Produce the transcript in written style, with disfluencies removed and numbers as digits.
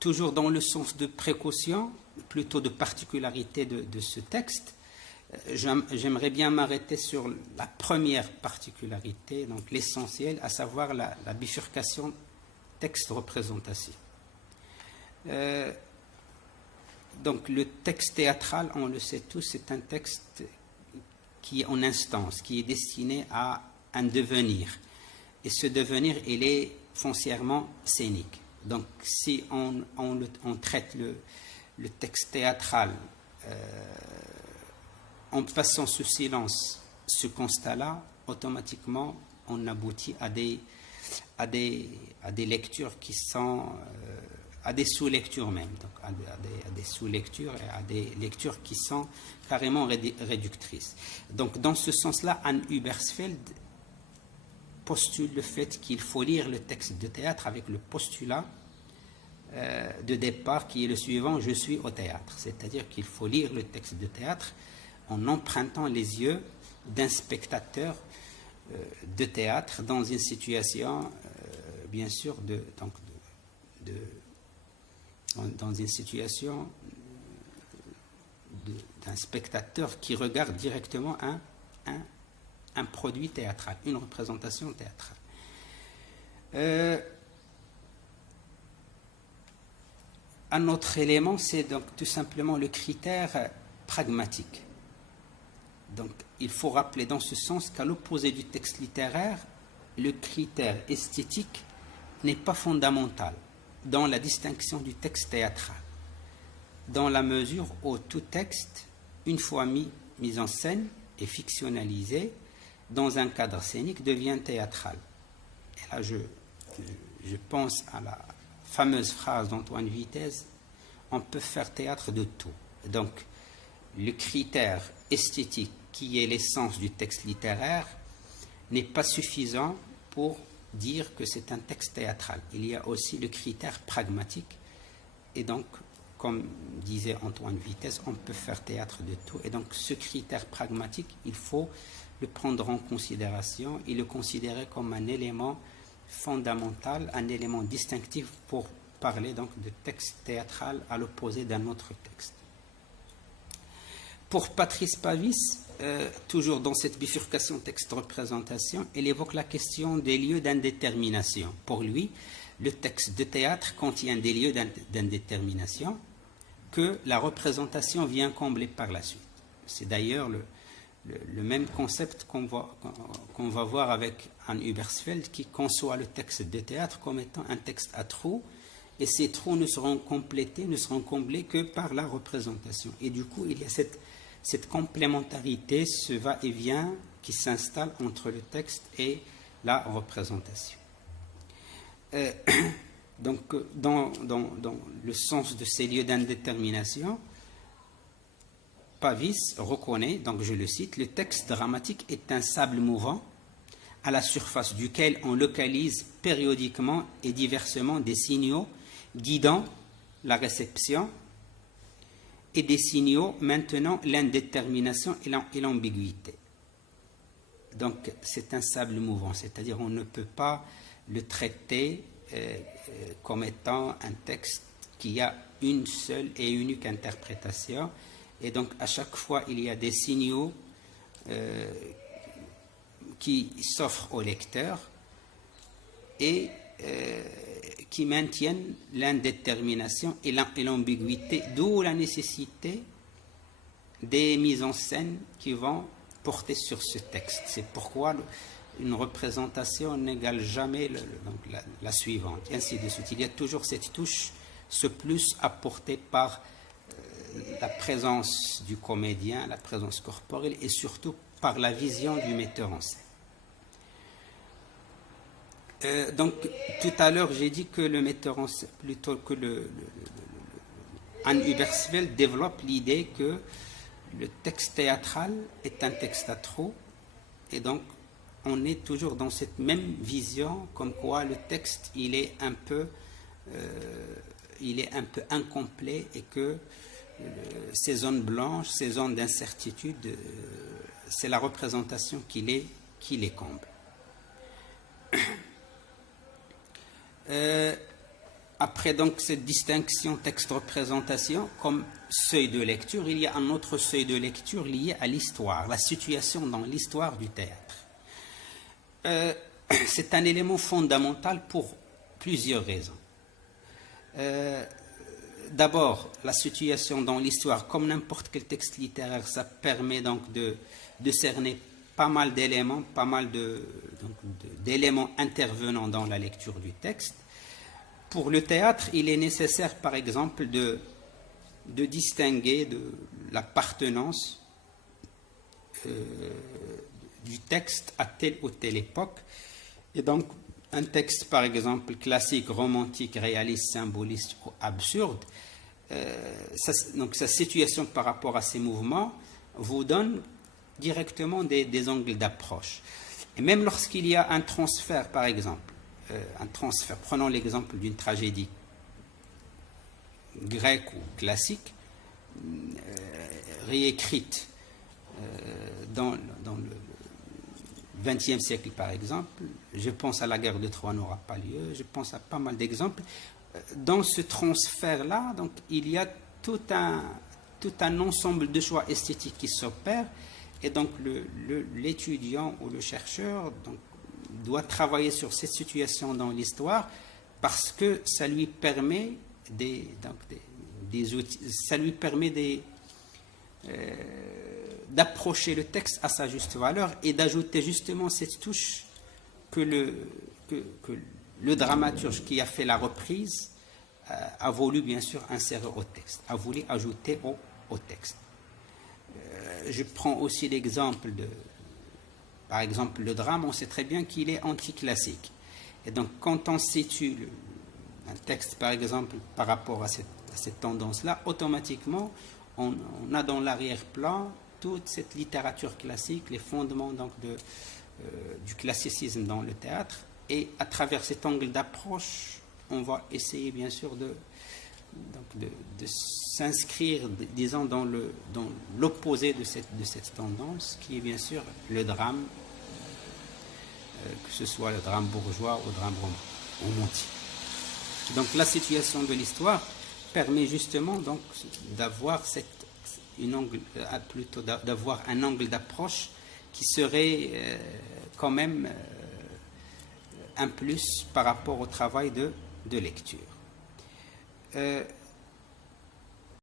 toujours dans le sens de précaution, plutôt de particularité de ce texte, j'aimerais bien m'arrêter sur la première particularité, donc l'essentiel, à savoir la bifurcation texte-représentation. Donc le texte théâtral, on le sait tous, c'est un texte qui est en instance, qui est destiné à un devenir. Et ce devenir, il est foncièrement scénique. Donc si on traite le texte théâtral en passant sous silence ce constat-là, automatiquement on aboutit à des lectures qui sont à des sous-lectures même, donc à des sous-lectures et à des lectures qui sont carrément réductrices. Donc dans ce sens-là, Anne Hübbersfeld postule le fait qu'il faut lire le texte de théâtre avec le postulat de départ qui est le suivant: je suis au théâtre. C'est-à-dire qu'il faut lire le texte de théâtre en empruntant les yeux d'un spectateur de théâtre dans une situation, bien sûr, dans une situation d'un spectateur qui regarde directement un produit théâtral, une représentation théâtrale. Un autre élément, c'est donc tout simplement le critère pragmatique. Donc, il faut rappeler dans ce sens qu'à l'opposé du texte littéraire, le critère esthétique n'est pas fondamental dans la distinction du texte théâtral, dans la mesure où tout texte, une fois mis en scène et fictionnalisé dans un cadre scénique, devient théâtral. Et là, je pense à la fameuse phrase d'Antoine Vitez: on peut faire théâtre de tout. Donc, le critère esthétique, qui est l'essence du texte littéraire, n'est pas suffisant pour dire que c'est un texte théâtral. Il y a aussi le critère pragmatique, et donc, comme disait Antoine Vitez, on peut faire théâtre de tout. Et donc, ce critère pragmatique, il faut le prendre en considération et le considérer comme un élément fondamental, un élément distinctif pour parler donc de texte théâtral à l'opposé d'un autre texte. Pour Patrice Pavis, toujours dans cette bifurcation texte-représentation, il évoque la question des lieux d'indétermination. Pour lui, le texte de théâtre contient des lieux d'indétermination que la représentation vient combler par la suite. C'est d'ailleurs le même concept qu'on va voir avec Anne Hübbersfeld, qui conçoit le texte de théâtre comme étant un texte à trous, et ces trous ne seront complétés, ne seront comblés que par la représentation. Et du coup, il y a cette complémentarité, ce va-et-vient qui s'installe entre le texte et la représentation. Donc, dans le sens de ces lieux d'indétermination, Pavis reconnaît, donc je le cite: le texte dramatique est un sable mouvant à la surface duquel on localise périodiquement et diversement des signaux guidant la réception et des signaux maintenant l'indétermination et l'ambiguïté. Donc c'est un sable mouvant, c'est-à-dire on ne peut pas le traiter comme étant un texte qui a une seule et unique interprétation, et donc à chaque fois il y a des signaux qui s'offrent au lecteur et qui maintiennent l'indétermination et l'ambiguïté, d'où la nécessité des mises en scène qui vont porter sur ce texte. C'est pourquoi une représentation n'égale jamais la suivante, et ainsi de suite. Il y a toujours cette touche, ce plus apporté par la présence du comédien, la présence corporelle, et surtout par la vision du metteur en scène. Donc, tout à l'heure, j'ai dit que le metteur en scène, plutôt que Anne Hübbersfeld développe l'idée que le texte théâtral est un texte à trous, et donc on est toujours dans cette même vision, comme quoi le texte il est un peu incomplet, et que ces zones blanches, ces zones d'incertitude, c'est la représentation qui les comble. Après donc cette distinction texte-représentation comme seuil de lecture, il y a un autre seuil de lecture lié à l'histoire, la situation dans l'histoire du théâtre. C'est un élément fondamental pour plusieurs raisons. D'abord, la situation dans l'histoire, comme n'importe quel texte littéraire, ça permet donc de cerner pas mal d'éléments, d'éléments intervenant dans la lecture du texte. Pour le théâtre, il est nécessaire, par exemple, de distinguer de l'appartenance du texte à telle ou telle époque. Et donc, un texte, par exemple, classique, romantique, réaliste, symboliste ou absurde, donc sa situation par rapport à ces mouvements vous donne directement des angles d'approche. Et même lorsqu'il y a un transfert, par exemple, prenons l'exemple d'une tragédie grecque ou classique, réécrite dans le XXe siècle, par exemple. Je pense à la guerre de Troie n'aura pas lieu, je pense à pas mal d'exemples. Dans ce transfert-là, donc, il y a tout un ensemble de choix esthétiques qui s'opèrent, et donc l'étudiant ou le chercheur donc, doit travailler sur cette situation dans l'histoire parce que ça lui permet des outils, ça lui permet d'approcher le texte à sa juste valeur et d'ajouter justement cette touche que le dramaturge qui a fait la reprise a voulu bien sûr insérer au texte, a voulu ajouter au texte. Je prends aussi l'exemple par exemple, le drame, on sait très bien qu'il est anticlassique. Et donc, quand on situe un texte, par exemple, par rapport à cette tendance-là, automatiquement, on a dans l'arrière-plan toute cette littérature classique, les fondements donc, du classicisme dans le théâtre. Et à travers cet angle d'approche, on va essayer, bien sûr, de s'inscrire, disons, dans l'opposé de cette tendance, qui est bien sûr le drame, que ce soit le drame bourgeois ou le drame romantique. Donc la situation de l'histoire permet justement donc d'avoir d'avoir un angle d'approche qui serait quand même un plus par rapport au travail de lecture.